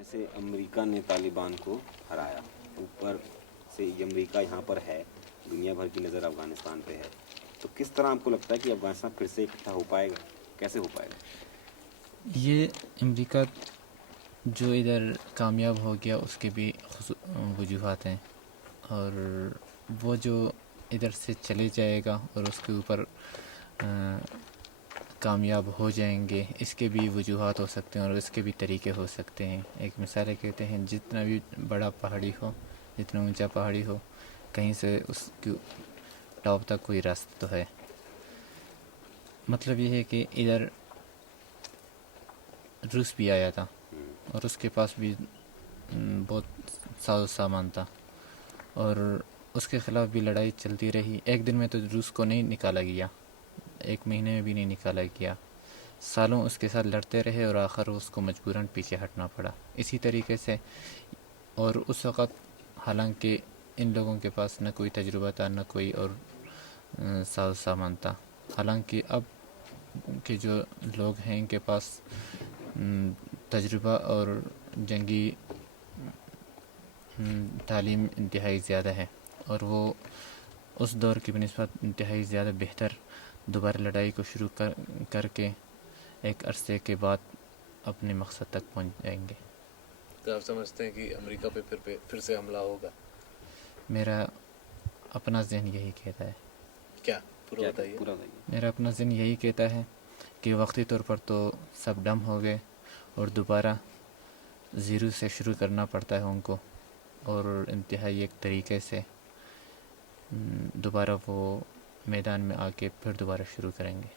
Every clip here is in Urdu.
جیسے امریکہ نے طالبان کو ہرایا، اوپر سے یہ امریکہ یہاں پر ہے، دنیا بھر کی نظر افغانستان پہ ہے، تو کس طرح آپ کو لگتا ہے کہ افغانستان پھر سے اکٹھا ہو پائے گا؟ کیسے ہو پائے گا؟ یہ امریکہ جو ادھر کامیاب ہو گیا اس کے بھی وجوہات ہیں، اور وہ جو ادھر سے چلے جائے گا اور اس کے اوپر کامیاب ہو جائیں گے، اس کے بھی وجوہات ہو سکتے ہیں اور اس کے بھی طریقے ہو سکتے ہیں۔ ایک مثال ہے، کہتے ہیں جتنا بھی بڑا پہاڑی ہو، جتنا اونچا پہاڑی ہو، کہیں سے اس کی ٹاپ تک کوئی راستہ تو ہے۔ مطلب یہ ہے کہ ادھر روس بھی آیا تھا اور اس کے پاس بھی بہت ساز و سامان تھا، اور اس کے خلاف بھی لڑائی چلتی رہی۔ ایک دن میں تو روس کو نہیں نکالا گیا، ایک مہینے میں بھی نہیں نکالا گیا، سالوں اس کے ساتھ لڑتے رہے اور آخر اس کو مجبوراً پیچھے ہٹنا پڑا۔ اسی طریقے سے، اور اس وقت حالانکہ ان لوگوں کے پاس نہ کوئی تجربہ تھا، نہ کوئی اور ساز و سامان تھا، حالانکہ اب کے جو لوگ ہیں ان کے پاس تجربہ اور جنگی تعلیم انتہائی زیادہ ہے، اور وہ اس دور کی بنسبت انتہائی زیادہ بہتر دوبارہ لڑائی کو شروع کر کے ایک عرصے کے بعد اپنے مقصد تک پہنچ جائیں گے۔ تو آپ سمجھتے ہیں کہ امریکہ پہ پھر سے حملہ ہوگا؟ میرا اپنا ذہن یہی کہتا ہے۔ کیا پورا بتائیے۔ میرا اپنا ذہن یہی کہتا ہے کہ وقتی طور پر تو سب ڈم ہو گئے اور دوبارہ زیرو سے شروع کرنا پڑتا ہے ان کو، اور انتہائی ایک طریقے سے دوبارہ وہ میدان میں آ کے پھر دوبارہ شروع کریں گے۔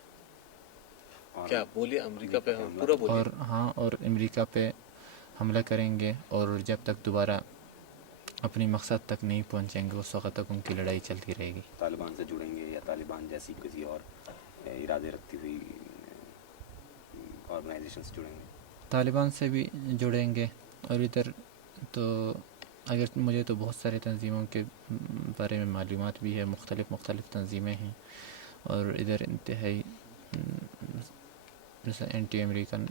کیا بولیے؟ امریکہ پہ پورا بولیے۔ اور ہاں، اور امریکہ پہ حملہ کریں گے، اور جب تک دوبارہ اپنی مقصد تک نہیں پہنچیں گے اس وقت تک ان کی لڑائی چلتی رہے گی۔ طالبان سے جڑیں گے یا طالبان جیسی کسی اور ارادے رکھتی ہوئی آرگنائزیشن سے جڑیں گے؟ طالبان سے بھی جڑیں گے، اور ادھر تو اگر مجھے تو بہت سارے تنظیموں کے بارے میں معلومات بھی ہے، مختلف تنظیمیں ہیں، اور ادھر انتہائی جیسے اینٹی امریکن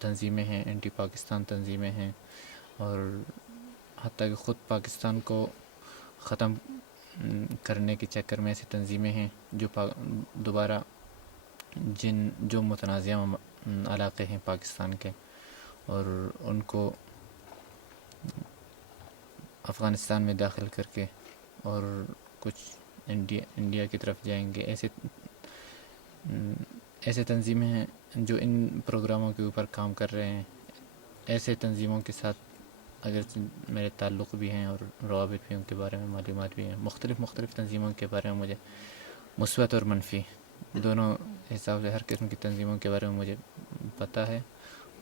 تنظیمیں ہیں، اینٹی پاکستان تنظیمیں ہیں، اور حتیٰ کہ خود پاکستان کو ختم کرنے کے چکر میں ایسی تنظیمیں ہیں جو دوبارہ جو متنازع علاقے ہیں پاکستان کے، اور ان کو افغانستان میں داخل کر کے اور کچھ انڈیا کی طرف جائیں گے۔ ایسے تنظیمیں ہیں جو ان پروگراموں کے اوپر کام کر رہے ہیں۔ ایسے تنظیموں کے ساتھ اگر میرے تعلق بھی ہیں اور روابط بھی، ان کے بارے میں معلومات بھی ہیں۔ مختلف تنظیموں کے بارے میں مجھے مثبت اور منفی دونوں حساب سے ہر قسم کی تنظیموں کے بارے میں مجھے پتہ ہے،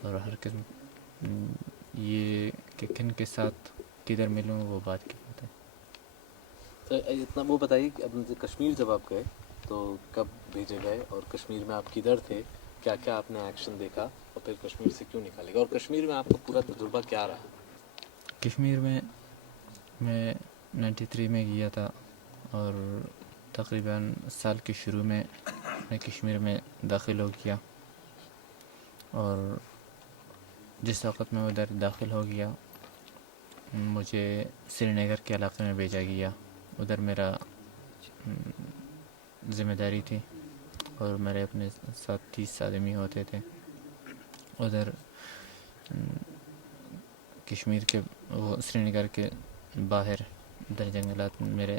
اور ہر قسم یہ کہ کن کے ساتھ کدھر ملوں وہ بات کی بات ہے۔ تو اتنا وہ بتائیے کہ اب کشمیر جب آپ گئے تو کب بھیجے گئے، اور کشمیر میں آپ کدھر تھے، کیا کیا آپ نے ایکشن دیکھا، اور پھر کشمیر سے کیوں نکالے گا، اور کشمیر میں آپ کا پورا تجربہ کیا رہا؟ کشمیر میں 93 میں گیا تھا، اور تقریباً سال کے شروع میں کشمیر میں داخل ہو گیا، اور جس وقت میں ادھر داخل ہو گیا مجھے سری نگر کے علاقے میں بھیجا گیا۔ ادھر میرا ذمہ داری تھی، اور میرے اپنے ساتھ 30 آدمی ہوتے تھے۔ ادھر کشمیر کے سری نگر کے باہر ادھر جنگلات میں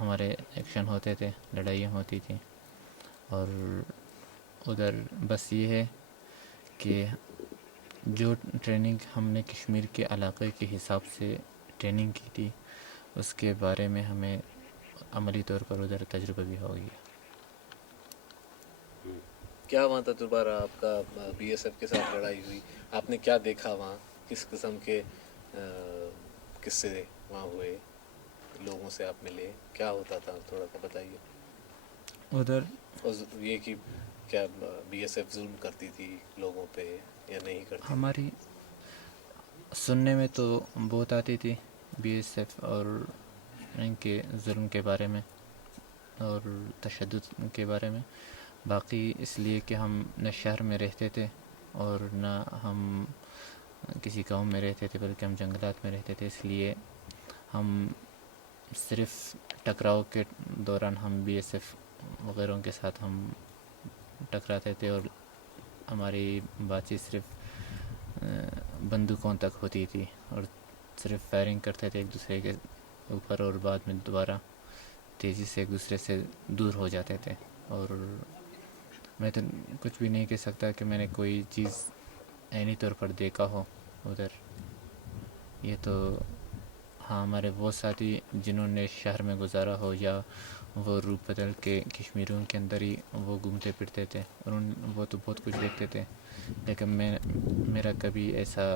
ہمارے ایکشن ہوتے تھے، لڑائیاں ہوتی تھیں، اور ادھر بس یہ ہے کہ جو ٹریننگ ہم نے کشمیر کے علاقے کے حساب سے ٹریننگ کی تھی، اس کے بارے میں ہمیں عملی طور پر ادھر تجربہ بھی ہو گیا۔ کیا وہاں تجربہ رہا آپ کا؟ بی ایس ایف کے ساتھ لڑائی ہوئی، آپ نے کیا دیکھا وہاں؟ کس قسم کے قصے وہاں ہوئے؟ لوگوں سے آپ ملے، کیا ہوتا تھا، تھوڑا سا بتائیے۔ ادھر اور یہ کہ کیا بی ایس ایف ظلم کرتی تھی لوگوں پہ یا نہیں کرتی تھی؟ ہماری سننے میں تو بہت آتی تھی بی ایس ایف اور ان کے ظلم کے بارے میں اور تشدد کے بارے میں، باقی اس لیے کہ ہم نہ شہر میں رہتے تھے اور نہ ہم کسی گاؤں میں رہتے تھے بلکہ ہم جنگلات میں رہتے تھے، اس لیے ہم صرف ٹکراؤ کے دوران ہم بی ایس ایف وغیرہ کے ساتھ ہم ٹکراتے تھے، اور ہماری بات چیت صرف بندوقوں تک ہوتی تھی، اور صرف فائرنگ کرتے تھے ایک دوسرے کے اوپر، اور بعد میں دوبارہ تیزی سے ایک دوسرے سے دور ہو جاتے تھے۔ اور میں تو کچھ بھی نہیں کہہ سکتا کہ میں نے کوئی چیز عینی طور پر دیکھا ہو ادھر۔ یہ تو ہاں ہمارے وہ ساتھی جنہوں نے شہر میں گزارا ہو یا وہ روپ بدل کے کشمیروں کے اندر ہی وہ گھومتے پھرتے تھے، اور وہ تو بہت کچھ دیکھتے تھے، لیکن میرا کبھی ایسا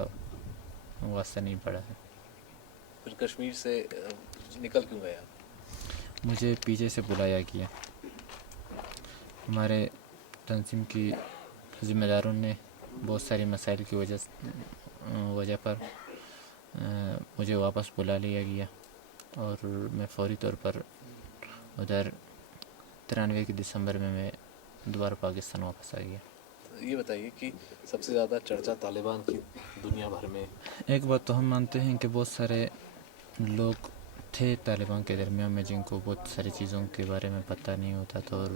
واسطہ نہیں پڑا ہے۔ پھر کشمیر سے نکل کیوں گئے آپ؟ مجھے پیچھے سے بلایا گیا، ہمارے تنظیم کی ذمہ داروں نے بہت ساری مسائل کی وجہ پر مجھے واپس بلا لیا گیا، اور میں فوری طور پر ادھر 93 کی دسمبر میں دوبارہ پاکستان واپس آ گیا۔ یہ بتائیے کہ سب سے زیادہ چرچا طالبان کی دنیا بھر میں، ایک بات تو ہم مانتے ہیں کہ بہت سارے لوگ تھے طالبان کے درمیان میں جن کو بہت ساری چیزوں کے بارے میں پتہ نہیں ہوتا تھا، اور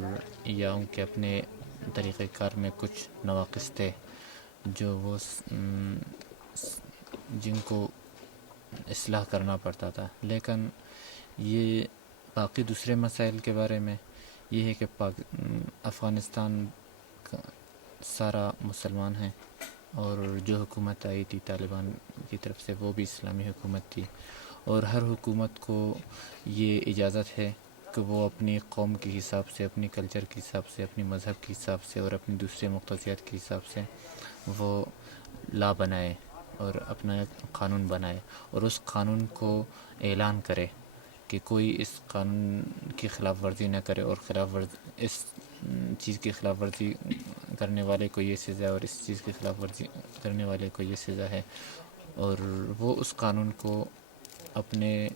یا ان کے اپنے طریقہ کار میں کچھ نواقص تھے جو وہ جن کو اصلاح کرنا پڑتا تھا۔ لیکن یہ باقی دوسرے مسائل کے بارے میں یہ ہے کہ افغانستان کا سارا مسلمان ہیں، اور جو حکومت آئی تھی طالبان کی طرف سے وہ بھی اسلامی حکومت تھی، اور ہر حکومت کو یہ اجازت ہے کہ وہ اپنی قوم کے حساب سے، اپنی کلچر کے حساب سے، اپنی مذہب کے حساب سے، اور اپنی دوسرے مقتضیات کے حساب سے وہ لا بنائے اور اپنا قانون بنائے، اور اس قانون کو اعلان کرے کہ کوئی اس قانون کی خلاف ورزی نہ کرے، اور اس چیز کی خلاف ورزی کرنے والے کو یہ سزا ہے، اور اس چیز کی خلاف ورزی کرنے والے کو یہ سزا ہے، اور وہ اس قانون کو اپنے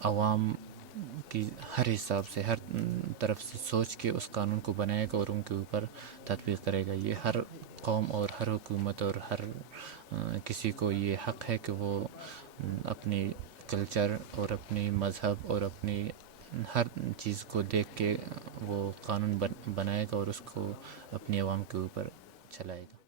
عوام کی ہر حساب سے، ہر طرف سے سوچ کے اس قانون کو بنائے گا اور ان کے اوپر تطبیق کرے گا۔ یہ ہر قوم اور ہر حکومت اور ہر کسی کو یہ حق ہے کہ وہ اپنی کلچر اور اپنی مذہب اور اپنی ہر چیز کو دیکھ کے وہ قانون بنائے گا اور اس کو اپنی عوام کے اوپر چلائے گا۔